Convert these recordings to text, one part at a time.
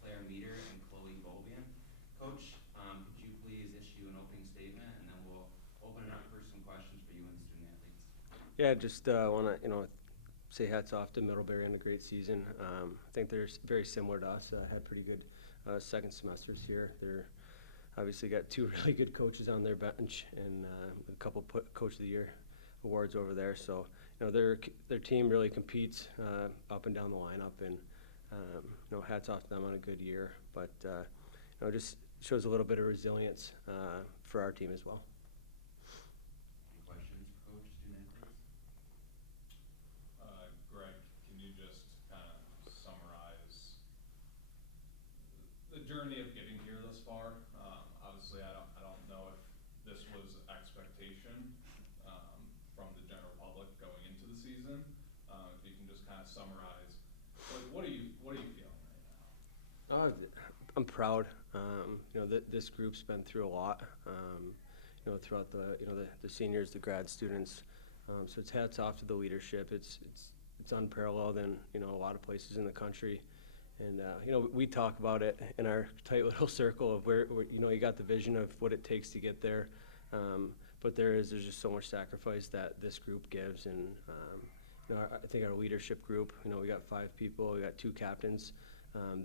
Claire Meeder and Chloe Beaubien. Coach, could you please issue an opening statement, and then we'll open it up for some questions for you and the student athletes. Yeah, just want to say hats off to Middlebury on a great season. I think they're very similar to us. Had pretty good second semesters here. They're obviously got two really good coaches on their bench and a couple Coach of the Year awards over there. So their team really competes up and down the lineup, and hats off to them on a good year. But just shows a little bit of resilience for our team as well. Any questions for Coach, student athletes? Greg, can you just kind of summarize the journey of getting here thus far? Obviously, I don't know if this was expectation from the general public going into the season. If you can just kind of summarize, what are you feeling right now? I'm proud. This group's been through a lot. Throughout the seniors, the grad students. So it's hats off to the leadership. It's unparalleled in a lot of places in the country. And we talk about it in our tight little circle of where you got the vision of what it takes to get there. But there's just so much sacrifice that this group gives, and I think our leadership group. We got 5 people. We got 2 captains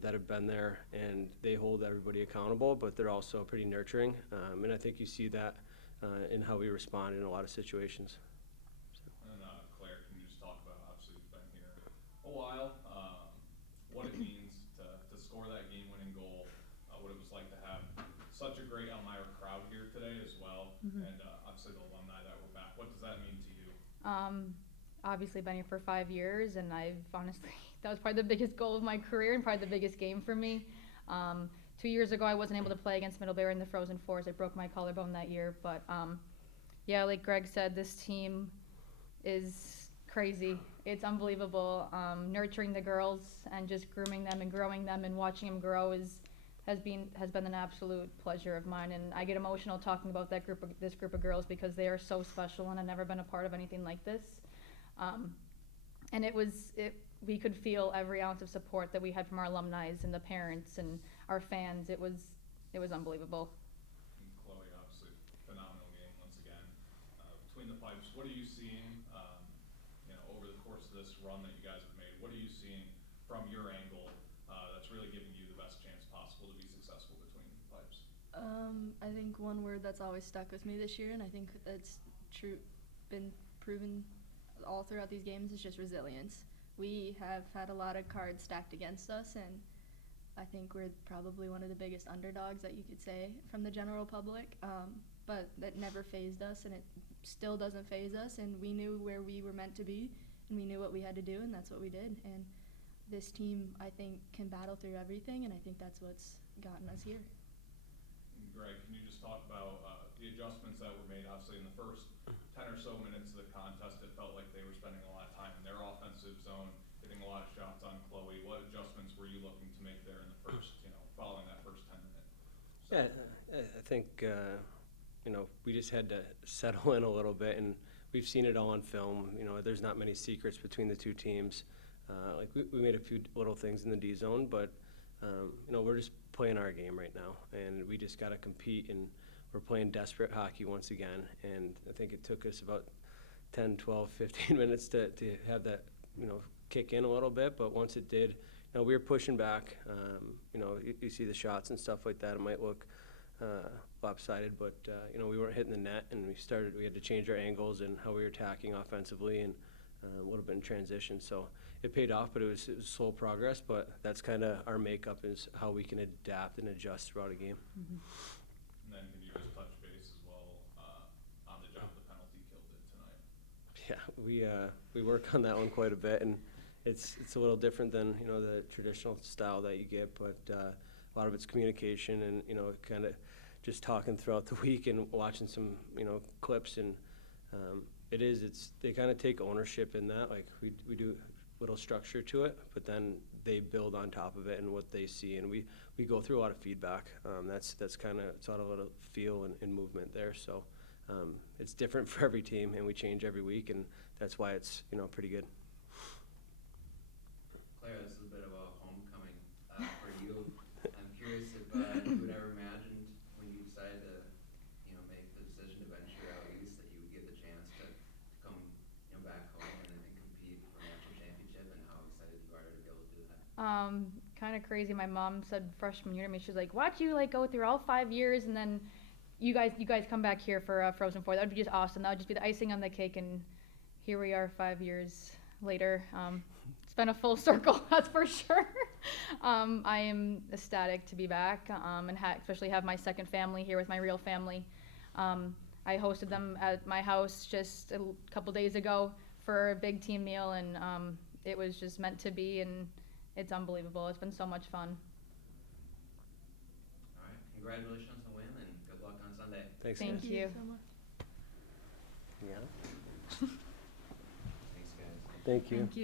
that have been there, and they hold everybody accountable. But they're also pretty nurturing, and I think you see that in how we respond in a lot of situations. And Claire, can you just talk about, obviously you've been here a while, what it means to score that game-winning goal, what it was like to have such a great Elmira crowd here today as well, and obviously the alumni that were back. What does that mean to you? Obviously been here for 5 years, and I've honestly, that was probably the biggest goal of my career and probably the biggest game for me. 2 years ago, I wasn't able to play against Middlebury in the Frozen Fours. I broke my collarbone that year, but yeah, like Greg said, this team is crazy. It's unbelievable. Nurturing the girls and just grooming them and growing them and watching them grow has been an absolute pleasure of mine. And I get emotional talking about this group of girls because they are so special, and I've never been a part of anything like this. And we could feel every ounce of support that we had from our alumni and the parents and our fans. It was unbelievable. And Chloe, obviously, phenomenal game once again. Between the pipes, what are you seeing, over the course of this run that you guys have made? What are you seeing from your angle that's really giving you the best chance possible to be successful between the pipes? I think one word that's always stuck with me this year, and I think that's been proven all throughout these games, is just resilience. We have had a lot of cards stacked against us, and I think we're probably one of the biggest underdogs that you could say from the general public, but that never fazed us, and it still doesn't faze us, and we knew where we were meant to be, and we knew what we had to do, and that's what we did. And this team, I think, can battle through everything, and I think that's what's gotten us here. And Greg, can you just talk about the adjustments that were made? Obviously, in the first 10 or so minutes of the contest, it felt like they were spending a lot of time in their offensive zone, getting a lot of shots on Chloe. What adjustments were you looking to make there in the first, following that first 10 minutes? Yeah, I think we just had to settle in a little bit, and we've seen it all on film. There's not many secrets between the two teams. We made a few little things in the D zone, but we're just playing our game right now, and we just got to compete, and we're playing desperate hockey once again. And I think it took us about 10, 12, 15 minutes to have that kick in a little bit, but once it did, we were pushing back. You see the shots and stuff like that. It might look lopsided, but we weren't hitting the net, and we had to change our angles and how we were attacking offensively, and a little bit in transition. So it paid off, but it was slow progress. But that's kind of our makeup, is how we can adapt and adjust throughout a game. Mm-hmm. And then can you just touch base as well on the job the penalty kill did tonight? Yeah, we work on that one quite a bit, and it's a little different than the traditional style that you get, but a lot of it's communication and kind of just talking throughout the week and watching some clips, and they kind of take ownership in that. Like we do a little structure to it, but then they build on top of it and what they see, and we go through a lot of feedback. That's kind of, it's a lot of feel and movement there. So it's different for every team, and we change every week, and that's why it's pretty good. Claire, this is a bit of a homecoming for you. Kind of crazy. My mom said freshman year to me, she's like, "Why don't you like go through all 5 years and then you guys come back here for Frozen Four? That would be just awesome. That would just be the icing on the cake." And here we are 5 years later. It's been a full circle, that's for sure. I am ecstatic to be back, and especially have my second family here with my real family. I hosted them at my house just a couple days ago for a big team meal, and it was just meant to be, and it's unbelievable. It's been so much fun. All right, congratulations on the win, and good luck on Sunday. Thanks, Thank guys. you. so much. Yeah. Thanks, guys. Thank you. Thank you.